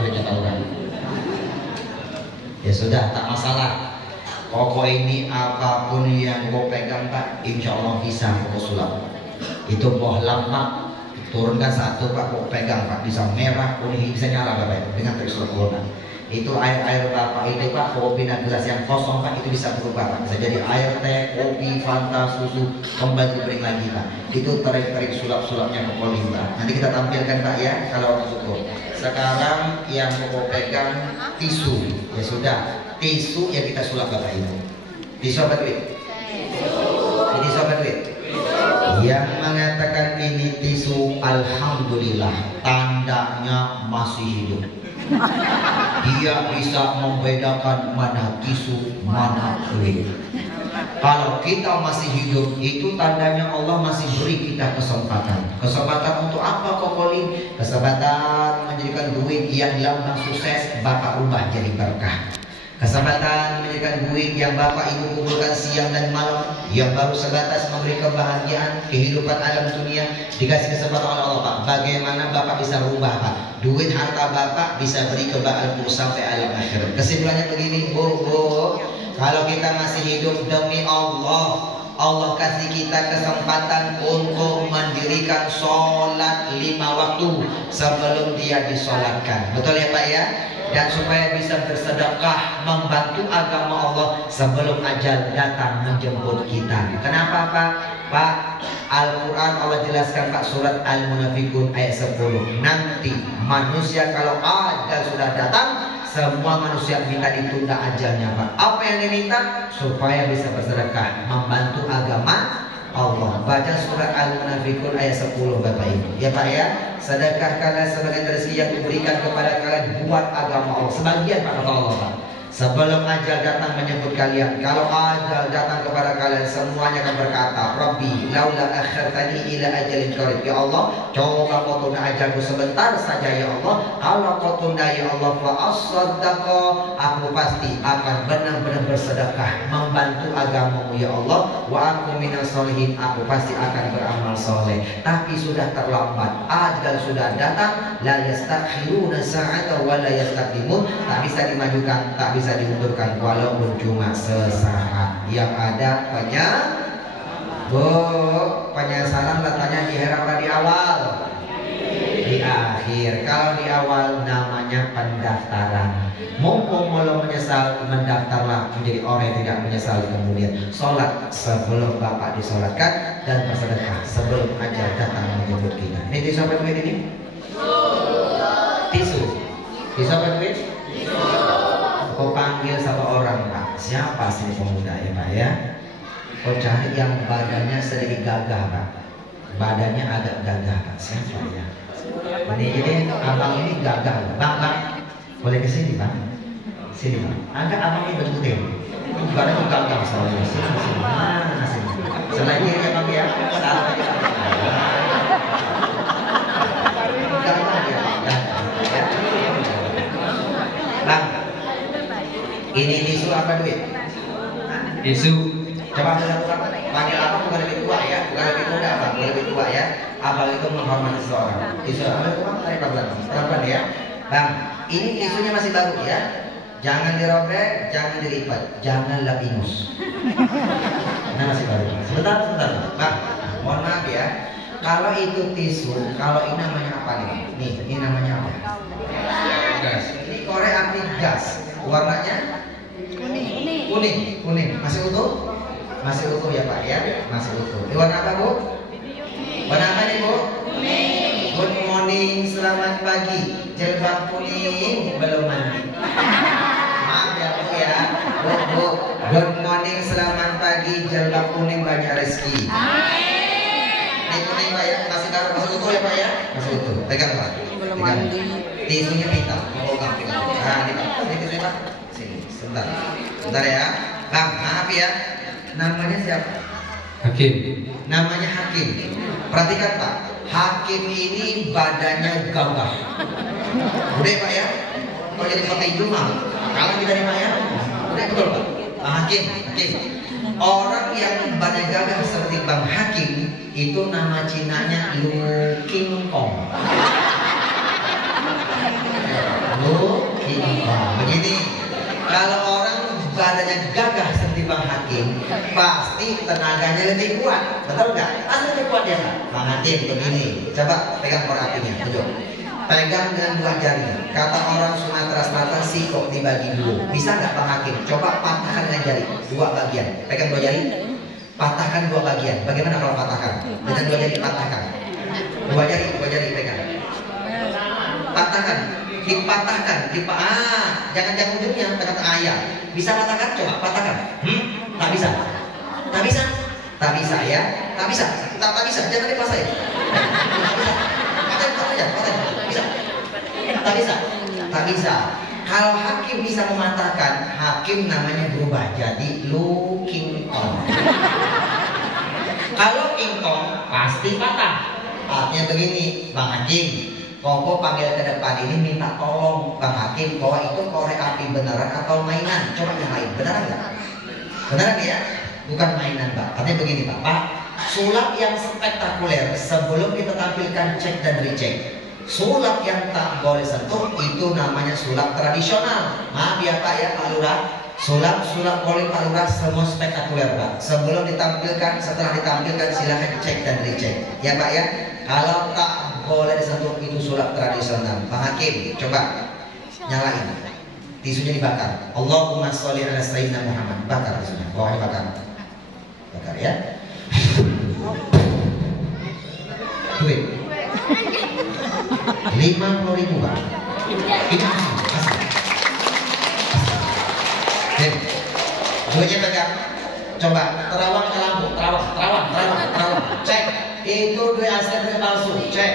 duitnya tahu kan? Ya sudah, tak masalah. Pokok ini apapun yang kau pegang Pak, insya Allah bisa kau sulap. Itu bohlam Pak, turunkan satu Pak, kau pegang Pak, bisa merah, kuning, bisa nyala Bapak dengan trik sulap bola. Itu air Bapak itu Pak, kopi dan gelas yang kosong Pak, itu bisa berubah Pak, bisa jadi air teh, kopi, fanta, susu, kembali beri lagi Pak. Itu trik-trik sulap-sulapnya kau Pak. Nanti kita tampilkan Pak ya, kalau orang syukur. Sekarang yang kau pegang tisu, ya sudah. Tisu yang kita sulap Bapak Ibu. Tisu apa duit? Ini tisu apa duit? Yang mengatakan ini tisu, alhamdulillah, tandanya masih hidup. Dia bisa membedakan mana tisu, mana duit. Kalau kita masih hidup, itu tandanya Allah masih beri kita kesempatan. Kesempatan untuk apa Kokolin? Kesempatan menjadikan duit yang lambang sukses Bapak ubah jadi berkah. Kesempatan menjadikan duit yang Bapak Ibu kumpulkan siang dan malam, yang baru sebatas memberi kebahagiaan kehidupan alam dunia, dikasih kesempatan oleh Allah Pak. Bagaimana Bapak bisa rubah Pak? Duit harta Bapak bisa beri kebahagiaan sampai alam akhirat. Kesimpulannya begini Bu, kalau kita masih hidup demi Allah, Allah kasih kita kesempatan untuk mendirikan sholat 5 waktu sebelum dia disolatkan. Betul ya Pak ya? Dan supaya bisa bersedekah membantu agama Allah sebelum ajal datang menjemput kita. Kenapa Pak? Pak, Al-Quran Allah jelaskan Pak, surat Al-Munafikun ayat 10. Nanti manusia kalau ajal sudah datang, semua manusia minta ditunda ajalnya Pak. Apa yang diminta? Supaya bisa bersedekah membantu agama Allah. Baca surat Al-Munafikun ayat 10 Bapak Ibu. Ya Pak ya, sedekahkanlah sebagian rezeki yang diberikan kepada kalian buat agama Allah. Sebagian Pak kata Allah Pak. Sebelum ajal datang menyebut kalian, kalau ajal datang kepada kalian, semuanya akan berkata, Rabbi, laula akhirtani ila ajalin qarib. Ya Allah, coba kau tunda ajalku sebentar saja ya Allah. Kalau kau tunda ya Allah, fa as-saddaqa, aku pasti akan benar-benar bersedekah membantu agamamu ya Allah. Wa aku minas solihin, aku pasti akan beramal soleh. Tapi sudah terlambat, ajal sudah datang, la yastakhiruna sa'ata wa la yastaqdimun. Tak bisa dimajukan, tak bisa diundurkan walaupun cuma sesaat. Yang ada penyesalan letaknya di akhir apa di awal? Di akhir. Kalau di awal namanya pendaftaran. Mumpung belum menyesal, mendaftarlah menjadi orang yang tidak menyesal kemudian. Sholat sebelum Bapak disolatkan dan bersedekah sebelum ajal datang menjemput kita. Ini tisu apa duit ini? Tisu. Tisu apa duit? Kau panggil satu orang Pak, siapa sih pemuda ya Pak ya? Kau cari yang badannya sedikit gagah Pak, badannya agak gagah Pak, siapa ya? Ini abang ini gagah Bang, boleh kesini Pak? Sini Pak, agak abang ini betul-betul badannya gagah soalnya. Sini, sini. Selain ini ya Bang ya, ini tisu apa duit? Tisu. Coba panggil apa? Bukan lebih tua ya, bukan lebih muda Pak, bukan lebih tua ya. Abang itu menghormati seseorang. Tisu apa itu Pak? Tarik pelan-pelan ya. Bang, ini tisunya masih baru ya. Jangan dirobek, jangan dilipat, janganlah ingus. Ini masih baru. Sebentar. Bang, mohon maaf ya. Kalau itu tisu, kalau ini namanya apa nih? Nih, ini namanya apa? Gas. Ini korek api gas. Warnanya kuning. Masih utuh? Masih utuh ya Pak ya? Masih utuh. Ini warna apa Bu? Warna apa nih Bu? Kuning. Good morning, selamat pagi. Jilbab kuning belum mandi. Maaf ya Bu ya. Bu. Good morning, selamat pagi. Jilbab kuning banyak rezeki. Ini kuning Pak ya? Masih utuh ya Pak ya? Masih utuh. Pegang Pak. Belum mandi. Tisunya hitam. Nah ini Pak. Ini tisunya Pak. Sini. Sebentar ya. Bang, maaf ya. Namanya siapa? Hakim. Namanya Hakim. Perhatikan Pak. Hakim ini badannya gagah. Udah Pak ya? Kalau jadi pakai jumlah. Kalau kita nih Pak ya? Udah betul Pak. Bang Hakim. Orang yang badannya gagah seperti Bang Hakim itu nama Cinanya Lu King Kong. Begini, kalau orang badannya gagah seperti Bang Hakim, pasti tenaganya lebih kuat, betul nggak? Pasti lebih kuat ya Pak. Bang Hakim begini, coba pegang korek apinya, tunjuk. Pegang dengan dua jari. Kata orang Sumatera Selatan, sikok dibagi dulu. Bisa nggak Bang Hakim? Coba patahkan dengan jari, dua bagian. Pegang dua jari, patahkan dua bagian. Bagaimana kalau patahkan? Dengan dua jari patahkan. Dua jari pegang. Patahkan, dipatahkan, jangan ujungnya, pegang ayah. Bisa patahkan? Coba patahkan. Tak bisa, tak bisa, tak bisa ya, tak bisa, tak bisa. Jangan lepas saya. Tak bisa, tak bisa. Kalau hakim bisa mematahkan, hakim namanya berubah jadi Lu King Kong. Kalau King Kong pasti patah. Artinya begini, Bang Hakim, Koko panggil ke depan ini minta tolong Bang Hakim bahwa itu korek api beneran atau mainan. Coba yang lain, beneran nggak? Beneran ya? Bukan mainan Pak. Artinya begini Pak, sulap yang spektakuler sebelum kita tampilkan cek dan recheck. Sulap yang tak boleh sentuh itu namanya sulap tradisional. Maaf ya Pak ya, Pak Lurah. Sulap boleh Pak Lurah semua spektakuler Pak. Sebelum ditampilkan, setelah ditampilkan silahkan cek dan recheck. Ya Pak ya. Kalau tak boleh disentuh itu sulap tradisional. Pak Hakim, coba nyalain. Tisunya dibakar. Allahumma sholli ala sayyidina Muhammad. Bakar tisunya. Bawahnya bakar. Bakar ya. Duit 50.000 Pak. Ini asli. Duitnya pegang. Coba terawang ke lampu. Terawang. Cek. Itu duit asli atau palsu? Cek.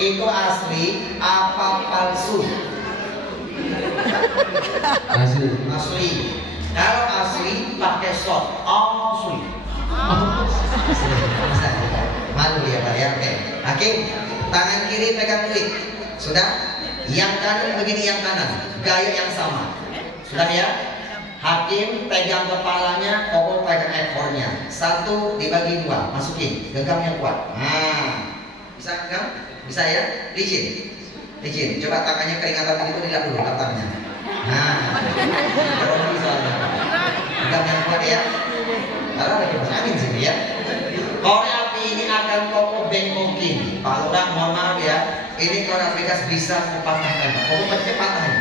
Itu asli apa palsu? Asli. Kalau asli pakai slot. Asli. Malu ya Pak ya. Oke. Hakim, tangan kiri pegang duit. Sudah? Yang kanan begini yang kanan. Gaya yang sama. Sudah ya? Hakim pegang kepalanya, Koko pegang ekornya. Satu dibagi dua, masukin. Genggam yang kuat. Bisa genggam? Bisa ya? Licin. Coba tangannya keringatan begitu dilap dulu tangannya. Baru bisa. Genggam yang kuat ya. Karena ada kipas angin sini ya. Korek api ini akan Koko bengkokin. Pak Lurah mohon maaf ya. Ini korek api gas bisa kupatahkan. Koko pecah patahan.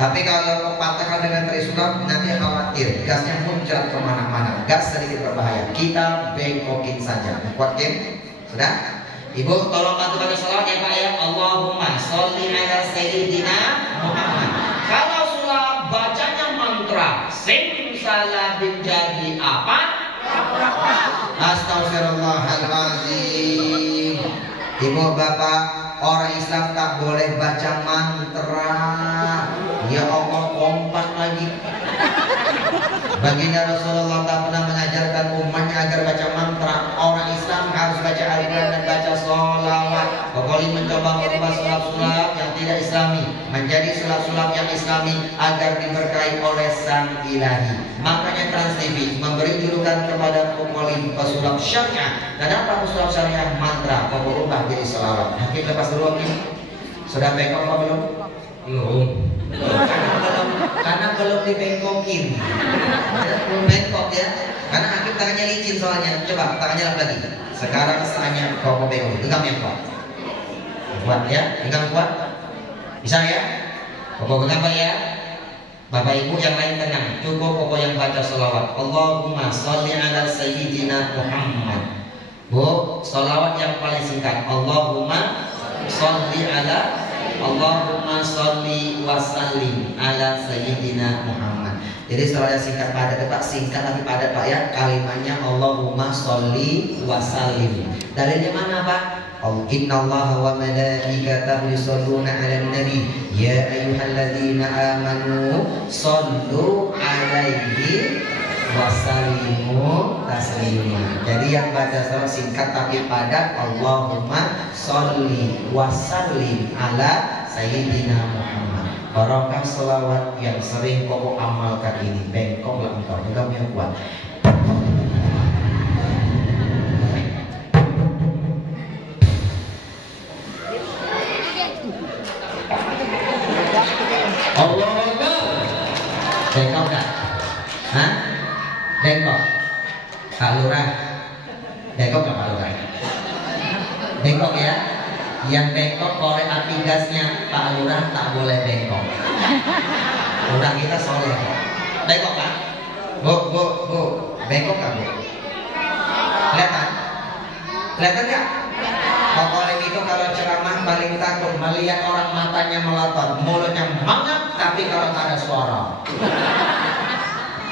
Tapi kalau patahkan dengan terisulap nanti khawatir gasnya muncrat kemana-mana. Gas sedikit berbahaya. Kita bengkokin saja. Kuat Kim? Sudah? Ibu tolong bantu baca salawat ya Pak ya. Allahumma sholli ala sayyidina Muhammad. Kalau sulap bacanya mantra simsalabim jadi apa? Astagfirullahaladzim. Ibu bapak, orang Islam tak boleh baca mantra. Ya Allah, kompak lagi. Baginda Rasulullah tak pernah mengajarkan umatnya agar baca mantra. Orang Islam harus baca Al-Quran dan baca sholawat. Pokoknya mencoba merubah sulap-sulap yang tidak Islami menjadi sulap-sulap yang Islami agar diberkahi oleh Sang Ilahi. Makanya Trans TV memberi julukan kepada Pokoli pesulap syariah. Dan apa pesulap syariah? Mantra. Pokok ubah jadi sholawat. Hakim lepas dulu Hakim. Sudah bengkok apa belum? Belum. Karena belum dibengkokin. Belum bengkok ya. Karena Hakim tangannya licin soalnya. Coba tangannya lap lagi. Sekarang saatnya kau bengkok. Genggam yang kuat. Kuat ya. Genggam kuat. Bisa ya? Pokok genggam Pak ya. Bapak Ibu yang lain tenang. Cukup pokok yang baca sholawat. Allahumma sholli ala sayyidina Muhammad. Bu, sholawat yang paling singkat. Allahumma sholli ala Allahumma sholli wa sallim ala sayyidina Muhammad. Jadi setelah singkat padat Pak, singkat tapi padat Pak ya. Kalimatnya Allahumma sholli wa sallim. Dalilnya mana Pak? Innallaha wa malaikatahu yusholluna 'alan nabi ya ayyuhalladzina amanu shollu 'alaihi wa sallimu taslima. Jadi yang baca salat singkat tapi padat, Allahumma sholli wa sallim ala sayyidina Muhammad. Barokah selawat yang sering kau amalkan ini. Bengkoklah engkau, genggam yang kuat. Bengkok ya. Yang bengkok korek api gasnya Pak Lurah tak boleh bengkok. Lurah kita soleh. Bengkok kan? Bu, bengkok kan bu? Kelihatan? Kelihatan nggak? Pokoknya itu kalau ceramah paling takut melihat orang matanya melotot, mulutnya mangap, tapi kalau tak ada suara.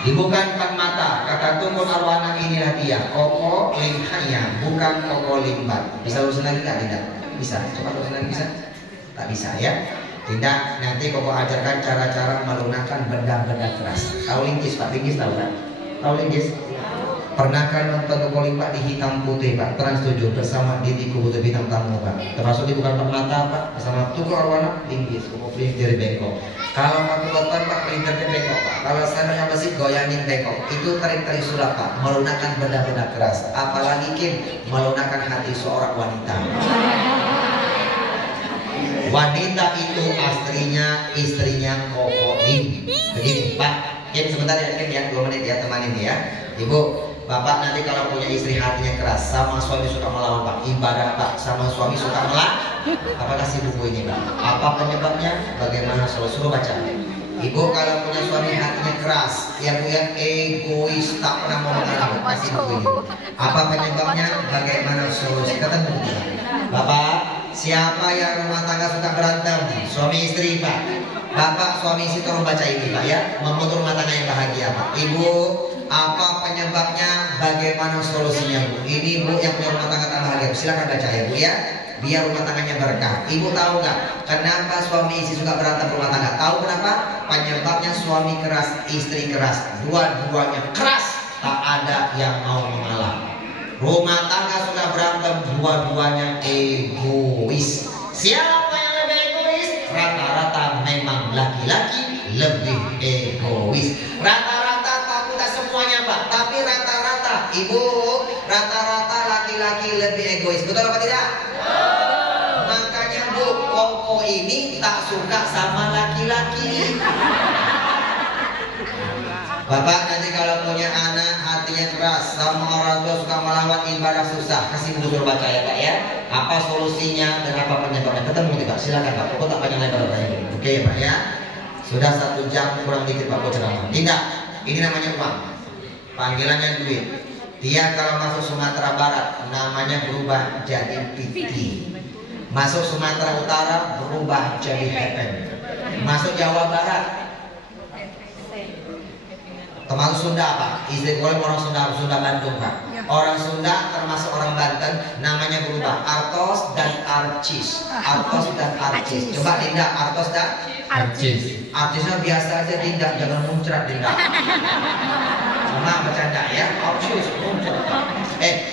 Dibukan empat mata, kata Tunggul Arwana inilah dia, Koko Limhaya, bukan Koko Limbat. Bisa urusin lagi nggak? Tidak bisa. Coba urusin lagi bisa? Tak bisa ya. Tidak, nanti Koko ajarkan cara-cara melunakkan benda-benda keras. Tahu linggis Pak? Linggis tahu kan? Tahu linggis? Pernahkah nonton Koko Limbat di hitam putih Pak? Trans 7 bersama Didi Kubutu bintang tamu Pak. Termasuk dibukan empat mata Pak, bersama Tunggul Arwana linggis, Koko Linggis dari bengkok. Kalau Pak Tuan Pak pelintirnya bengkok Pak. Kalau saya masih goyangin bengkok, itu trik-trik sulap Pak, melunakkan benda-benda keras. Apalagi Kim, melunakkan hati seorang wanita. Wanita itu istrinya Koko Lim. Begini Pak, Kim sebentar ya Kim ya, 2 menit ya, temanin ya. Ibu, Bapak nanti kalau punya istri hatinya keras, sama suami suka melawan Pak, ibadah Pak, sama suami suka melawan, Bapak kasih buku ini Pak. Apa penyebabnya? Bagaimana solusi? Suruh baca. Ibu kalau punya suami hatinya keras, yang punya egois, tak pernah mau mengalah, kasih buku ini. Apa penyebabnya? Bagaimana solusi? Ketemu kita. Bapak, siapa yang rumah tangga suka berantem? Suami istri Pak. Bapak suami istri tolong baca ini Pak ya, membuat rumah tangga yang bahagia Pak. Ibu, apa penyebabnya? Bagaimana solusinya Bu? Ini Bu yang punya rumah tangga tak bahagia, silakan baca ya Bu ya, biar rumah tangganya berkah. Ibu tahu nggak kenapa suami istri suka berantem rumah tangga? Tahu kenapa? Penyebabnya suami keras, istri keras, dua-duanya keras, tak ada yang mau mengalah. Rumah tangga suka berantem, dua-duanya egois. Siapa yang lebih egois? Rata-rata memang laki-laki lebih egois. Rata-rata tak semuanya Pak, tapi rata-rata Ibu, rata-rata laki-laki lebih egois. Betul apa tidak? Makanya Bu, Koko ini tak suka sama laki-laki. Bapak nanti kalau punya anak hatinya keras, sama orang tua suka melawan, ibadah susah, kasih buku baca ya Pak ya. Apa solusinya dan apa penyebabnya? Ketemu nih Pak, silakan Pak. Kok tak panjang lebar tanya. Oke Pak ya. Sudah 1 jam kurang dikit Pak ceramah. Tidak, ini namanya uang. Panggilannya duit. Dia kalau masuk Sumatera Barat namanya berubah jadi piti. Masuk Sumatera Utara berubah jadi hepen. Masuk Jawa Barat, termasuk Sunda Pak, istri gue orang Sunda Bandung Pak. Orang Sunda termasuk orang Banten namanya berubah, Artos dan Arcis. Artos dan Arcis. Coba Dinda, Artos dan Arcis. Arcisnya biasa aja Dinda, jangan muncrat Dinda. Sama bercanda ya, Arcis muncrat.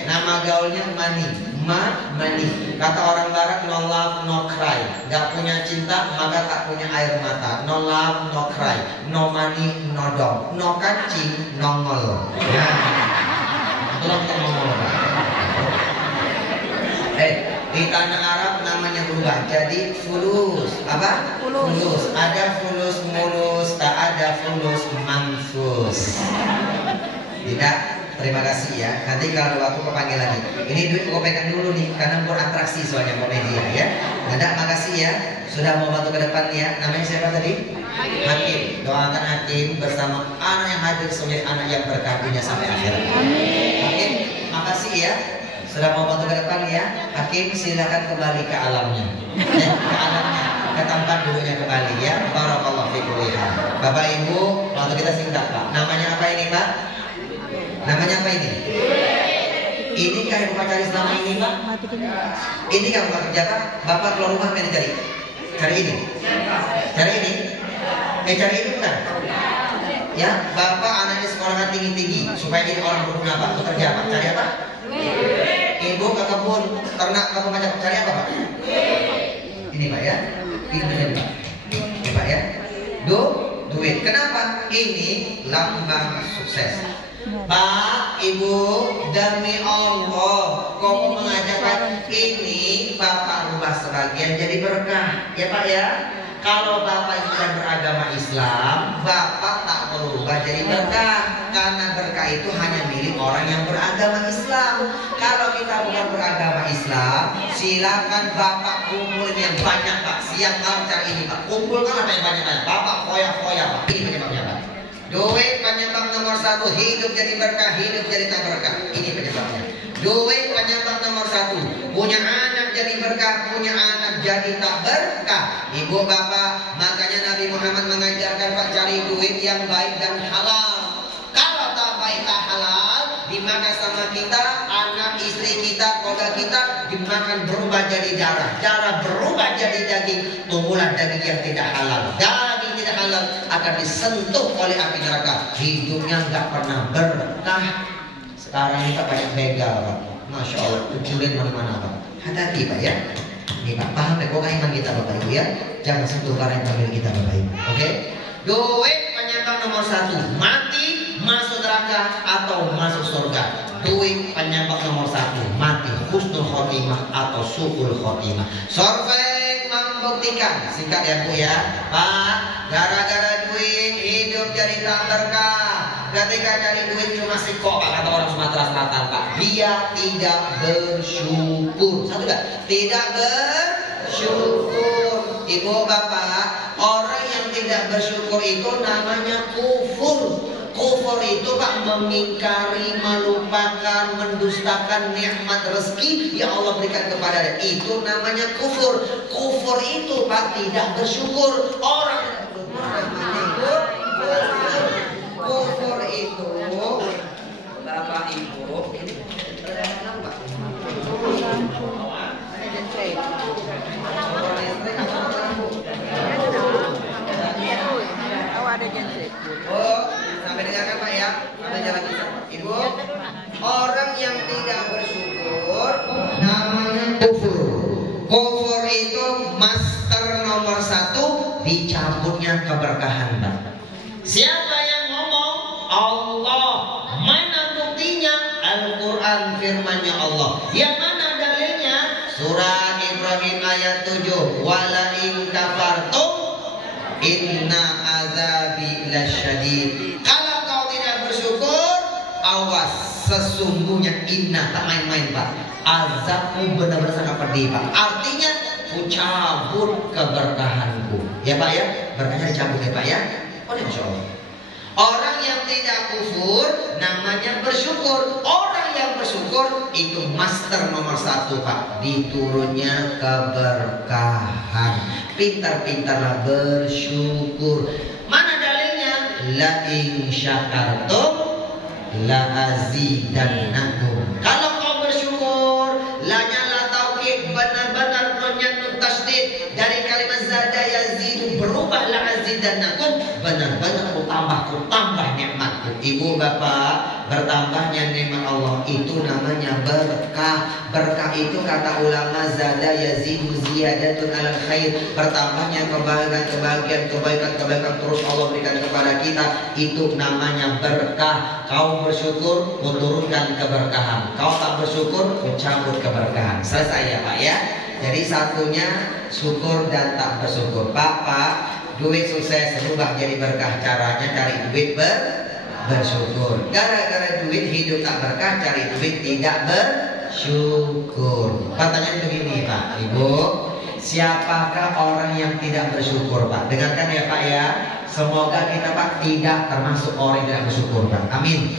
Nama gaulnya Mani. Mani. Kata orang Barat, no love no cry. Gak punya cinta maka tak punya air mata. No love no cry. No money no dog. No kancing nongol. Ya. Tolong nongol. Di tanah Arab namanya berubah jadi fulus. Apa? Fulus. Ada fulus mulus, tak ada fulus manfus. Tidak. Terima kasih ya. Nanti kalau ada waktu kau panggil lagi. Ini duit kau pegang dulu nih, karena buat atraksi soalnya komedia ya. Ada, makasih ya. Sudah mau bantu ke depan ya. Namanya siapa tadi? Hakim. Doakan Hakim bersama anak yang hadir sebagai anak yang berkah dunia sampai akhirat. Hakim, makasih ya. Sudah mau bantu ke depan ya. Hakim silakan kembali ke alamnya. Ke alamnya, ke tempat duduknya kembali ya. Barakallahu fikum. Bapak Ibu, waktu kita singkat Pak. Namanya apa ini Pak? Namanya apa ini? Ini kan yang Bapak cari selama ini Pak? Ini kan Bapak kerjakan? Bapak keluar rumah apa yang dicari? Cari ini? Cari ini? Cari ini bukan? Ya, Bapak anaknya sekolahnya tinggi-tinggi supaya jadi orang berguna Pak. Bekerja Pak, cari apa? Ibu ke kebun, ternak kamu macam cari apa Pak? Ini Pak ya? Ini Pak. Ini Pak ya? Duit. Kenapa? Ini lambang sukses. Pak, Ibu, demi Allah, kau mengajarkan ini Bapak rubah sebagian jadi berkah, ya Pak ya. Kalau Bapak bukan beragama Islam, Bapak tak berubah jadi berkah, karena berkah itu hanya milik orang yang beragama Islam. Kalau kita bukan beragama Islam, silakan Bapak kumpulin yang banyak Pak. Siang malam cari ini Pak. Kumpulkan apa yang banyak-banyak. Bapak foya-foya Pak. Ini penyebabnya Pak. Duit penyebab nomor 1, hidup jadi berkah, hidup jadi tak berkah. Ini penyebabnya. Duit penyebab nomor 1, punya anak jadi berkah, punya anak jadi tak berkah. Ibu bapak, makanya Nabi Muhammad mengajarkan Pak cari duit yang baik dan halal. Kalau tak baik tak halal, dimakan sama kita, anak istri kita, keluarga kita, dimakan berubah jadi darah, darah berubah jadi daging, tumbuhlah daging yang tidak halal. Daging tidak halal akan disentuh oleh api neraka, hidupnya nggak pernah berkah. Sekarang ini Pak banyak begal Pak, Masya Allah, kucurin mana-mana Pak. Hati-hati Pak ya. Ini Pak, paham ya pokoknya iman kita Bapak Ibu ya. Jangan sentuh barang yang milik kita Bapak Ibu. Oke? Duit penyebab nomor 1, mati, masuk neraka atau masuk surga. Duit penyebab nomor 1, mati, husnul khotimah atau su'ul khotimah. Survei membuktikan, singkat ya Bu ya, Pak, gara-gara duit hidup jadi tak berkah. Ketika cari duit cuma sikok Pak, kata orang Sumatera Selatan Pak, dia tidak bersyukur. Satu gak? Tidak bersyukur. Ibu bapak, orang yang tidak bersyukur itu namanya kufur. Kufur itu Pak mengingkari, melupakan, mendustakan nikmat rezeki yang Allah berikan kepada dia. Itu namanya kufur. Kufur itu Pak tidak bersyukur. Orang namanya kufur itu Bapak Ibu sampai dengarkan Pak ya, sampai jalan Ibu. Orang yang tidak bersyukur namanya kufur. Kufur itu master nomor 1 dicabutnya keberkahan Pak. Siapa yang ngomong? Allah. Mana buktinya? Al-Quran firmannya Allah. Yang mana dalilnya? Surah Ibrahim ayat 7. Wala in kafartum inna azabi lasyadid. Kalau kau tidak bersyukur, awas, sesungguhnya inna, tak main-main Pak, azabku benar-benar sangat pedih Pak. Artinya ku cabut keberkahanku. Ya Pak ya, berkahnya dicabut ya Pak ya. Oh Masya Allah. Orang yang tidak kufur namanya bersyukur. Orang yang bersyukur itu master nomor 1 Pak, diturunnya keberkahan. Pintar-pintarlah bersyukur. Mana dalilnya? La in syakartum la azidannakum. Kalau kau bersyukur, la nyala tauhid, benar-benar nunyan tasdid dari kalimat zada yazidu, berubah la azidannakum, benar-benar ku tambah nikmatku. Ibu bapak, bertambahnya nikmat Allah itu namanya berkah. Berkah itu kata ulama zada yazidu ziyadatun alal khair, bertambahnya kebaikan terus Allah berikan kepada kita, itu namanya berkah. Kau bersyukur, ku turunkan keberkahan. Kau tak bersyukur, ku cabut keberkahan. Selesai ya Pak ya. Jadi satunya syukur dan tak bersyukur. Pak, duit sukses berubah jadi berkah. Caranya cari duit bersyukur. Gara-gara duit hidup tak berkah, cari duit tidak bersyukur. Pertanyaan begini Pak Ibu, siapakah orang yang tidak bersyukur Pak? Dengarkan ya Pak ya. Semoga kita Pak tidak termasuk orang yang tidak bersyukur Pak. Amin.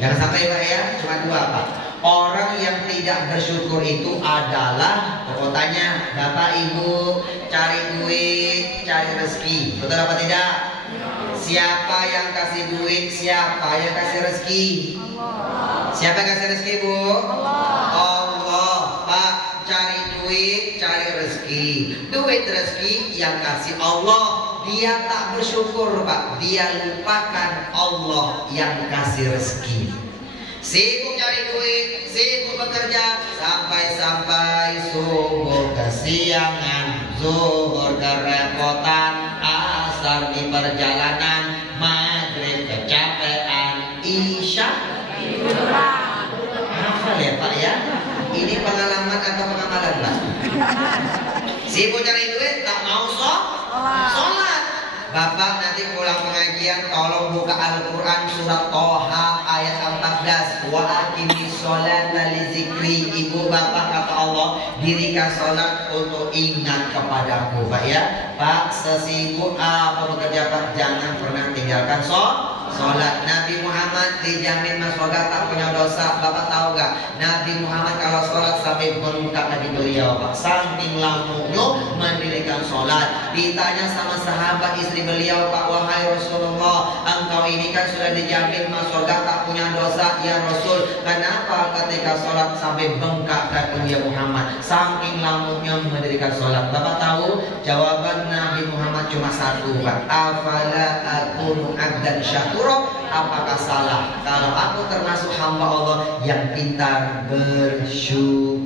Jangan sampai Pak ya. Cuma 2 Pak. Orang yang tidak bersyukur itu adalah, pokoknya Bapak Ibu cari duit, cari rezeki. Betul apa tidak? Siapa yang kasih duit? Siapa yang kasih rezeki? Allah. Siapa yang kasih rezeki Bu? Allah. Pak, cari duit, cari rezeki. Duit rezeki yang kasih Allah. Dia tak bersyukur Pak. Dia lupakan Allah yang kasih rezeki. Sibuk cari duit, sibuk bekerja, sampai subuh kesiangan, zuhur kerepotan, asar di perjalanan, maghrib kecapean, isya hafal ya Pak ya. Ini pengalaman atau pengamalan Pak? Sibuk cari duit, tak mau sholat. Bapak nanti pulang pengajian tolong buka Al-Quran surat Toha ayat 14. Wa aqimis sholata li zikri. Ibu bapak kata Allah, dirikan sholat untuk ingat kepadaku. Pak ya, Pak, sesibuk apa bekerja Pak, jangan pernah tinggalkan sholat. Nabi Muhammad dijamin masuk surga tak punya dosa. Bapak tahu gak? Nabi Muhammad kalau sholat sampai bengkak di beliau Pak, saking lamanya mendirikan sholat. Ditanya sama sahabat istri beliau, Pak, wahai Rasulullah, engkau ini kan sudah dijamin masuk surga tak punya dosa. Ya Rasul, kenapa ketika sholat sampai bengkak kata ya Muhammad? Saking lamanya mendirikan sholat. Bapak tahu jawaban Nabi Muhammad cuma satu Pak, afala akunu abdan syakura. Apakah salah kalau aku termasuk hamba Allah yang pintar bersyukur?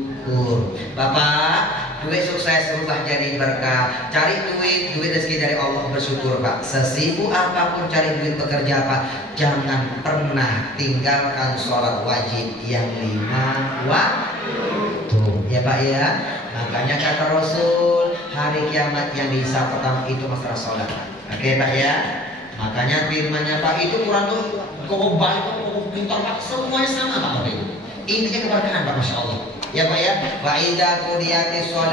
Bapak, duit sukses berubah jadi berkah. Cari duit rezeki dari Allah, bersyukur Pak. Sesibuk apapun cari duit bekerja Pak, jangan pernah tinggalkan sholat wajib yang 5 waktu ya Pak ya. Makanya kata Rasul, hari kiamat yang dihisab pertama itu masalah sholat. Oke Pak ya. Makanya firmannya Pak itu Quran tuh kok baik, kok pintar Pak, semuanya sama Pak. Intinya keberkahan Pak, Masya Allah. Ya Pak ya. Wa idza qudiyatis shalah